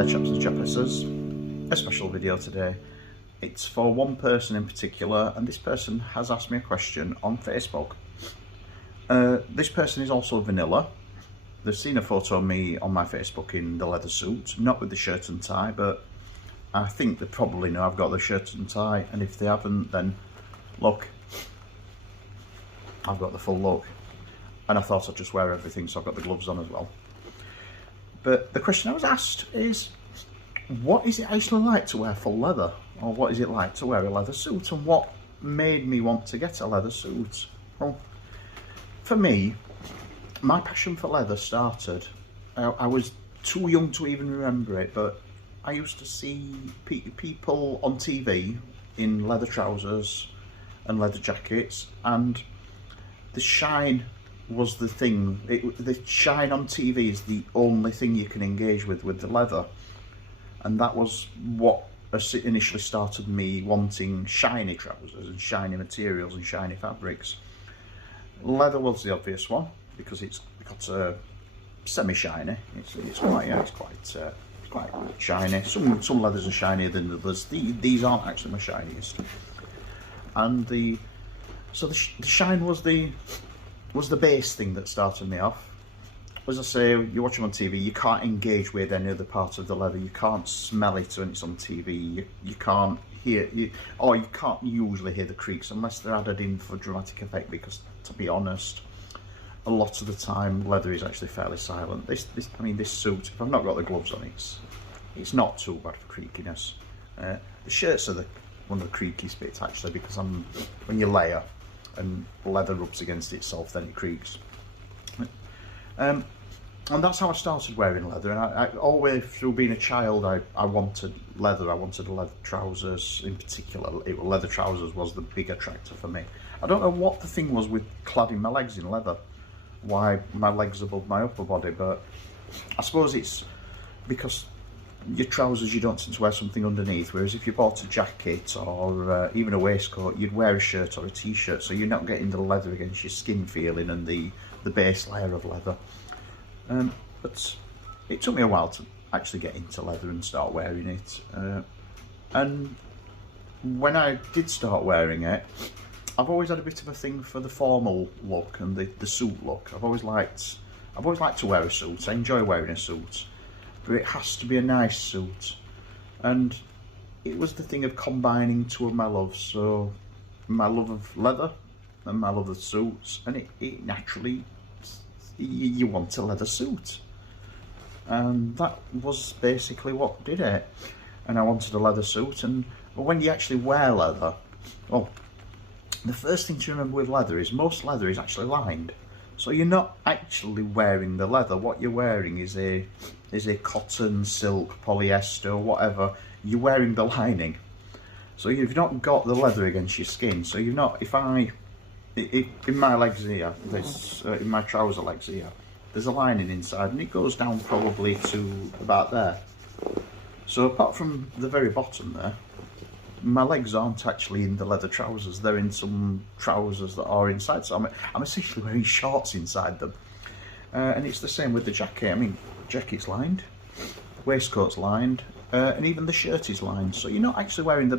there, chaps and chapesses. A special video today. It's for one person in particular, and this person has asked me a question on Facebook. This person is also vanilla. They've seen a photo of me on my Facebook in the leather suit, not with the shirt and tie, but I think they probably know I've got the shirt and tie, and if they haven't, then look, I've got the full look. And I thought I'd just wear everything, so I've got the gloves on as well. But the question I was asked is, what is it actually like to wear full leather? Or what is it like to wear a leather suit? And what made me want to get a leather suit? Well, for me, my passion for leather started, I was too young to even remember it, but I used to see people on TV in leather trousers and leather jackets, and the shine was the thing. The shine on TV is the only thing you can engage with the leather, and that was what initially started me wanting shiny trousers and shiny materials and shiny fabrics. Leather was the obvious one because it's got semi-shiny. It's quite shiny. Some leathers are shinier than others. These aren't actually my shiniest. And the shine was the base thing that started me off. As I say, you watch them on TV, you can't engage with any other part of the leather. You can't smell it when it's on TV. You can't hear you can't usually hear the creaks unless they're added in for dramatic effect. Because to be honest, a lot of the time leather is actually fairly silent. This suit, if I've not got the gloves on, it's not too bad for creakiness. The shirts are one of the creakiest bits actually, because when you layer and leather rubs against itself, then it creaks. And that's how I started wearing leather. And I all the way through being a child, I wanted leather. I wanted leather trousers in particular. Leather trousers was the big attractor for me. I don't know what the thing was with cladding my legs in leather, why my legs above my upper body, but I suppose it's because your trousers, you don't tend to wear something underneath, whereas if you bought a jacket or even a waistcoat, you'd wear a shirt or a t-shirt, so you're not getting the leather against your skin feeling and the base layer of leather. But it took me a while to actually get into leather and start wearing it. And when I did start wearing it, I've always had a bit of a thing for the formal look and the suit look. I've always liked to wear a suit. I enjoy wearing a suit, but it has to be a nice suit. And it was the thing of combining two of my loves, so my love of leather and my love of suits, and it naturally, you want a leather suit, and that was basically what did it. And I wanted a leather suit. And when you actually wear leather, well, the first thing to remember with leather is most leather is actually lined, so you're not actually wearing the leather. What you're wearing is a cotton, silk, polyester, whatever. You're wearing the lining, so you've not got the leather against your skin. So you're not, in my legs here, in my trouser legs here, there's a lining inside, and it goes down probably to about there. So apart from the very bottom there, my legs aren't actually in the leather trousers. They're in some trousers that are inside. So I'm essentially wearing shorts inside them. And it's the same with the jacket. I mean, jacket's lined, waistcoat's lined, and even the shirt is lined. So you're not actually wearing the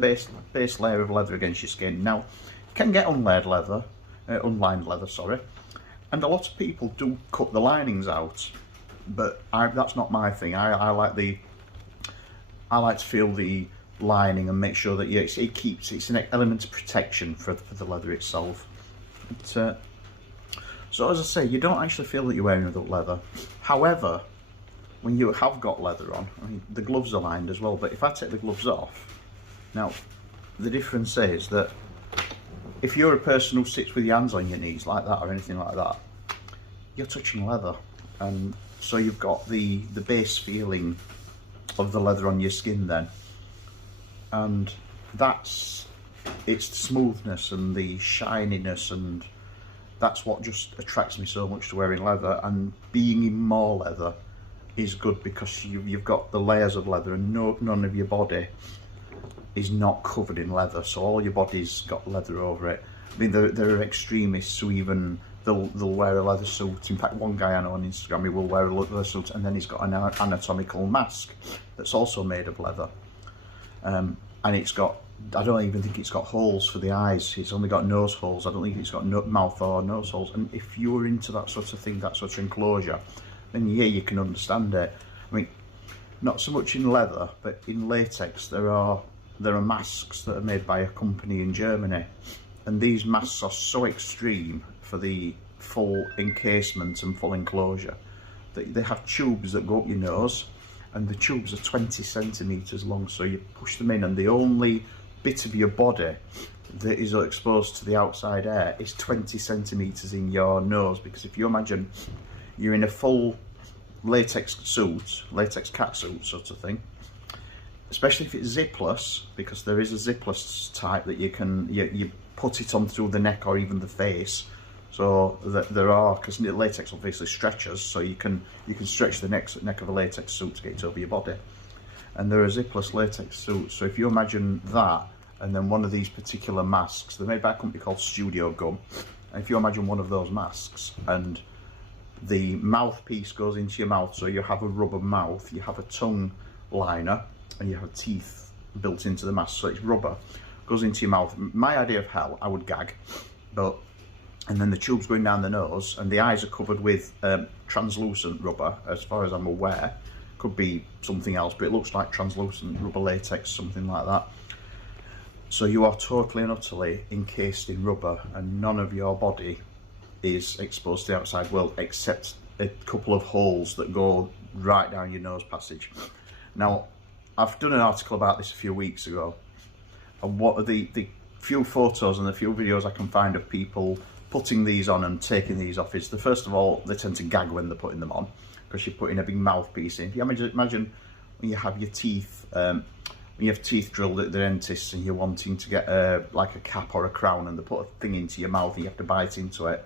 base layer of leather against your skin. Now, you can get unlined leather, sorry, and a lot of people do cut the linings out, but that's not my thing. I like to feel the lining and make sure that it's an element of protection for the leather itself. So as I say, you don't actually feel that you're wearing the leather. However, when you have got leather on, I mean, the gloves are lined as well, but if I take the gloves off, now the difference is that if you're a person who sits with your hands on your knees like that or anything like that, you're touching leather, and so you've got the base feeling of the leather on your skin then, and it's the smoothness and the shininess, and that's what just attracts me so much to wearing leather. And being in more leather is good because you've got the layers of leather, and none of your body is not covered in leather, so all your body's got leather over it. I mean, there are extremists who even they'll wear a leather suit. In fact, one guy I know on Instagram, he will wear a leather suit, and then he's got an anatomical mask that's also made of leather. And it's got, I don't even think it's got holes for the eyes. It's only got nose holes. I don't think it's got mouth or nose holes. And if you're into that sort of thing, that sort of enclosure, then yeah, you can understand it. I mean, not so much in leather, but in latex, there are masks that are made by a company in Germany, and these masks are so extreme for the full encasement and full enclosure that they have tubes that go up your nose, and the tubes are 20 centimeters long. So you push them in, and the only bit of your body that is exposed to the outside air is 20 centimeters in your nose. Because if you imagine you're in a full latex suit, latex cat suit sort of thing, especially if it's zipless, because there is a zipless type that you put it on through the neck or even the face. So that there are, because latex obviously stretches, so you can stretch the neck of a latex suit to get it over your body. And there are zipless latex suits. So if you imagine that, and then one of these particular masks, they're made by a company called Studio Gum. And if you imagine one of those masks, and the mouthpiece goes into your mouth, so you have a rubber mouth, you have a tongue liner, and you have teeth built into the mask, so it's rubber, goes into your mouth. My idea of hell, I would gag, and then the tube's going down the nose, and the eyes are covered with translucent rubber, as far as I'm aware. Could be something else, but it looks like translucent rubber latex, something like that. So you are totally and utterly encased in rubber, and none of your body is exposed to the outside world except a couple of holes that go right down your nose passage. Now, I've done an article about this a few weeks ago, and what are the few photos and the few videos I can find of people putting these on and taking these off is, first of all, they tend to gag when they're putting them on, because you're putting a big mouthpiece in. If you imagine when you have your teeth, when you have teeth drilled at the dentist and you're wanting to get like a cap or a crown, and they put a thing into your mouth and you have to bite into it.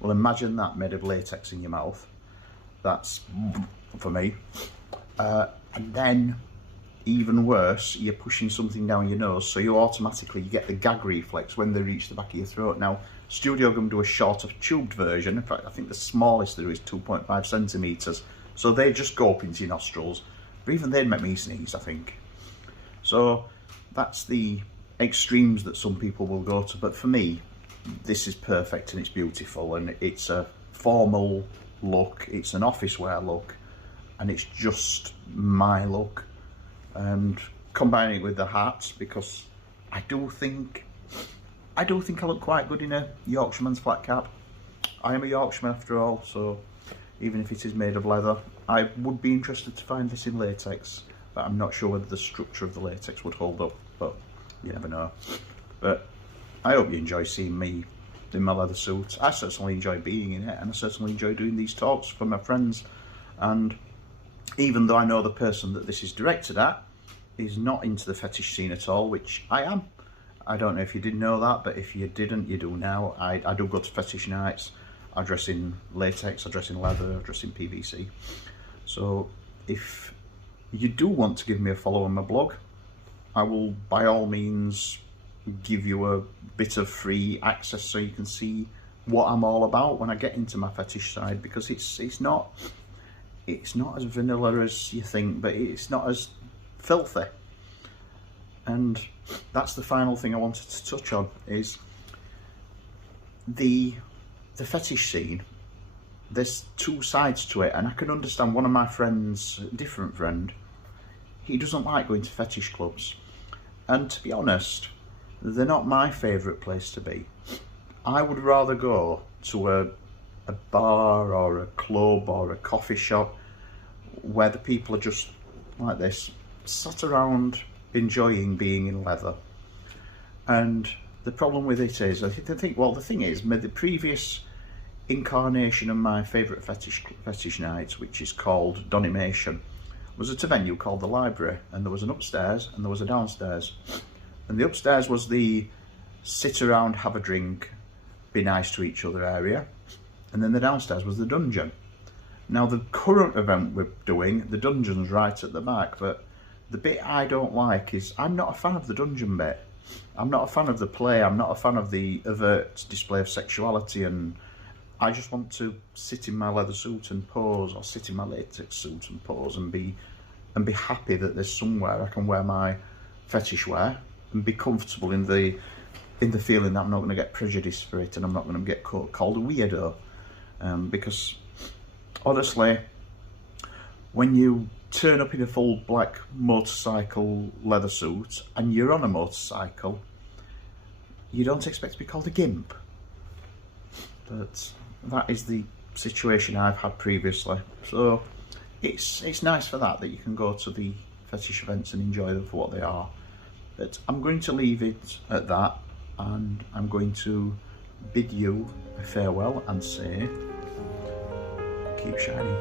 Well, imagine that made of latex in your mouth. That's for me. And then, even worse, you're pushing something down your nose, so you get the gag reflex when they reach the back of your throat. Now, Studio Gum do a shorter tubed version. In fact, I think the smallest there is 2.5 centimeters. So they just go up into your nostrils. But even they'd make me sneeze, I think. So that's the extremes that some people will go to. But for me, this is perfect and it's beautiful, and it's a formal look. It's an office wear look, and it's just my look. And combining it with the hat, because I do think I look quite good in a Yorkshireman's flat cap. I am a Yorkshireman after all, so even if it is made of leather, I would be interested to find this in latex, but I'm not sure whether the structure of the latex would hold up, but you never know. But I hope you enjoy seeing me in my leather suit. I certainly enjoy being in it, and I certainly enjoy doing these talks for my friends. And even though I know the person that this is directed at is not into the fetish scene at all, which I am. I don't know if you didn't know that, but if you didn't, you do now. I do go to fetish nights. I dress in latex, I dress in leather, I dress in PVC. So if you do want to give me a follow on my blog, I will by all means give you a bit of free access so you can see what I'm all about when I get into my fetish side, because it's not as vanilla as you think, but it's not as filthy. And that's the final thing I wanted to touch on, is the fetish scene. There's two sides to it, and I can understand one of my friends, a different friend, he doesn't like going to fetish clubs. And to be honest, they're not my favourite place to be. I would rather go to a bar or a club or a coffee shop where the people are just like this, sat around enjoying being in leather. And the problem with it is, the thing is, the previous incarnation of my favourite fetish nights, which is called Donimation, was at a venue called the Library, and there was an upstairs and there was a downstairs. And the upstairs was the sit around, have a drink, be nice to each other area, and then the downstairs was the dungeon. Now the current event we're doing, the dungeon's right at the back, but the bit I don't like is, I'm not a fan of the dungeon bit. I'm not a fan of the play, I'm not a fan of the overt display of sexuality and I just want to sit in my leather suit and pose, or sit in my latex suit and pose, and be happy that there's somewhere I can wear my fetish wear and be comfortable in the feeling that I'm not going to get prejudiced for it, and I'm not going to get called a weirdo. Because honestly, when you turn up in a full black motorcycle leather suit and you're on a motorcycle, you don't expect to be called a gimp. But that is the situation I've had previously. So it's nice for that you can go to the fetish events and enjoy them for what they are. But I'm going to leave it at that, and I'm going to bid you a farewell and say, keep shining.